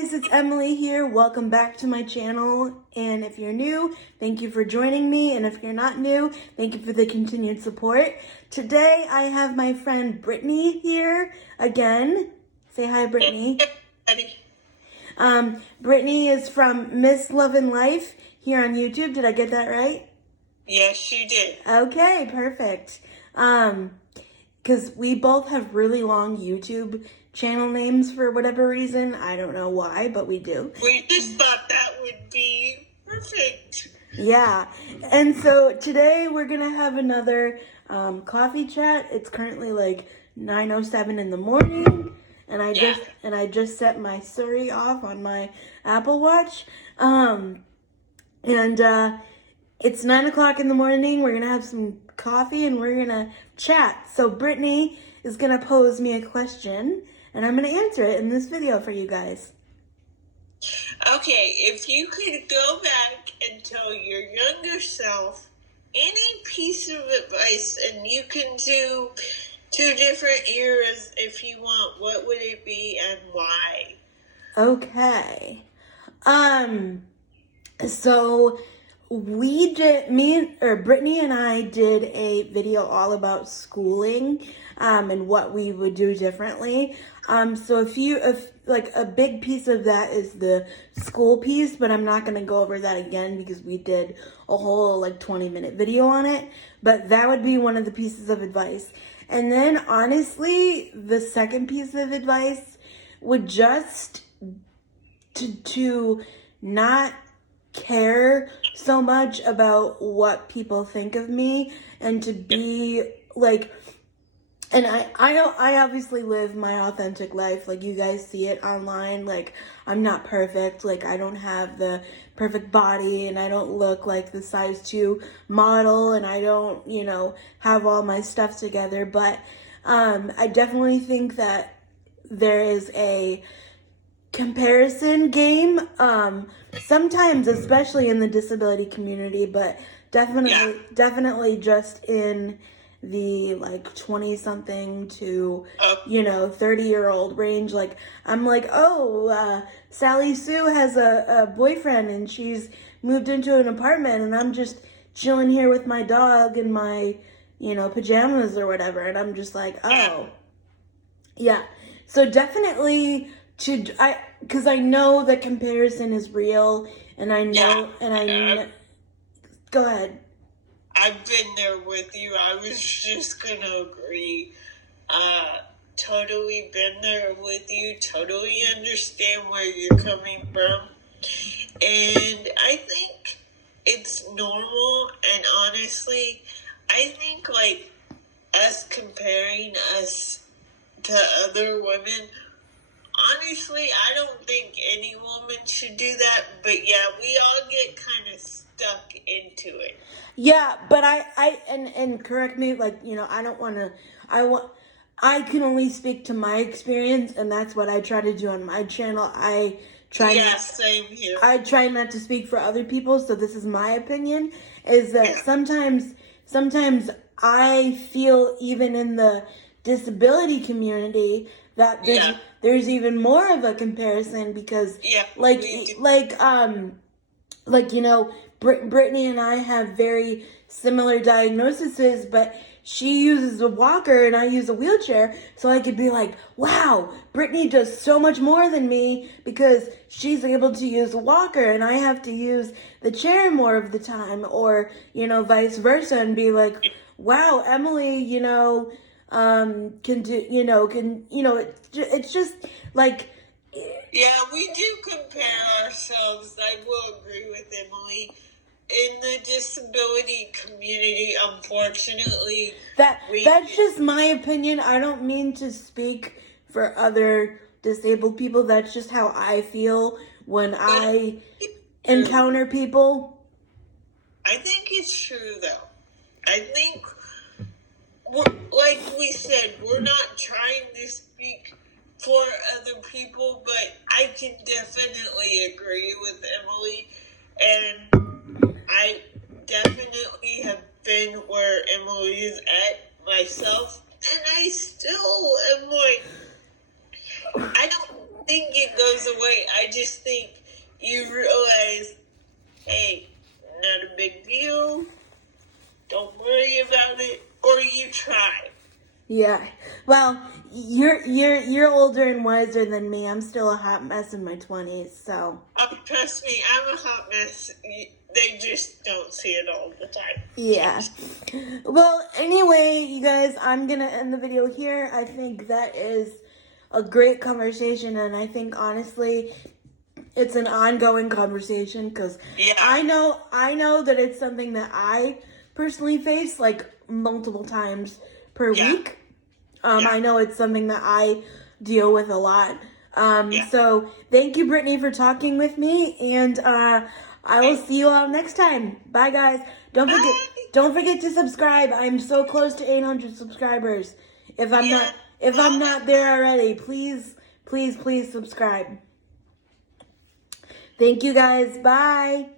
guys, it's Emily here. Welcome back to my channel. And if you're new, thank you for joining me. And if you're not new, thank you for the continued support. Today, I have my friend Brittany here again. Say hi, Brittany. Brittany is from Miss Love and Life here on YouTube. Did I get that right? Yes, you did. Okay, perfect. Because we both have really long YouTube channel names for whatever reason. I don't know why, but we do. We just thought that would be perfect. Yeah. And so today we're going to have another coffee chat. It's currently like 9:07 in the morning. And I just set my Siri off on my Apple Watch. It's 9 o'clock in the morning. We're going to have some coffee and we're going to chat. So Brittany is going to pose me a question and I'm going to answer it in this video for you guys. Okay, if you could go back and tell your younger self any piece of advice, and you can do 2 different eras if you want, what would it be and why? Okay. So Brittany and I did a video all about schooling, and what we would do differently. So a big piece of that is the school piece, but I'm not going to go over that again because we did a whole 20-minute video on it, but that would be one of the pieces of advice. And then honestly, the second piece of advice would just to not care so much about what people think of me, and to be and I obviously live my authentic life. You guys see it online. I'm not perfect. I don't have the perfect body, and I don't look like the size 2 model, and I don't, have all my stuff together. But I definitely think that there is a comparison game, sometimes, especially in the disability community, but definitely just in the 20-something to 30-year-old range. I'm Sally Sue has a boyfriend and she's moved into an apartment, and I'm just chilling here with my dog and my pajamas or whatever, and I'm just so definitely because I know that comparison is real, and I know, go ahead. I've been there with you. I was just going to agree. Totally been there with you. Totally understand where you're coming from. And I think it's normal. And honestly, I think us comparing us to other women, honestly, I don't think any woman should do that. But yeah, we all get kind of stuck into it. Yeah, but and correct me, I don't want to, I can only speak to my experience, and that's what I try to do on my channel. Same here. I try not to speak for other people, so this is my opinion, is that sometimes I feel, even in the disability community, that there's even more of a comparison, because Brittany and I have very similar diagnoses, but she uses a walker and I use a wheelchair, so I could be wow, Brittany does so much more than me because she's able to use a walker and I have to use the chair more of the time, or, vice versa, and be wow, Emily, can do, it's just yeah, we do compare ourselves. I will agree with Emily. In the disability community, unfortunately, that's just my opinion. I don't mean to speak for other disabled people. That's just how I feel when I encounter people. I think it's true, though. I think, like we said, we're not trying to speak for other people, but I can definitely agree with Emily, and I definitely have been where Emily is at myself, and I still am I don't think it goes goes away. I just think you realize, hey, not a big deal. Don't worry about it, or you try. Yeah. Well, you're older and wiser than me. I'm still a hot mess in my 20s, so. Oh, trust me, I'm a hot mess. They just don't see it all the time. Yeah. Well, anyway, you guys, I'm going to end the video here. I think that is a great conversation, and I think, honestly, it's an ongoing conversation, because Yeah. I know that it's something that I personally face, like, multiple times per week. I know it's something that I deal with a lot. So thank you, Brittany, for talking with me, and I will see you all next time. Bye, guys. Don't forget to subscribe. I'm so close to 800 subscribers. If I'm not there already, please subscribe. Thank you, guys. Bye.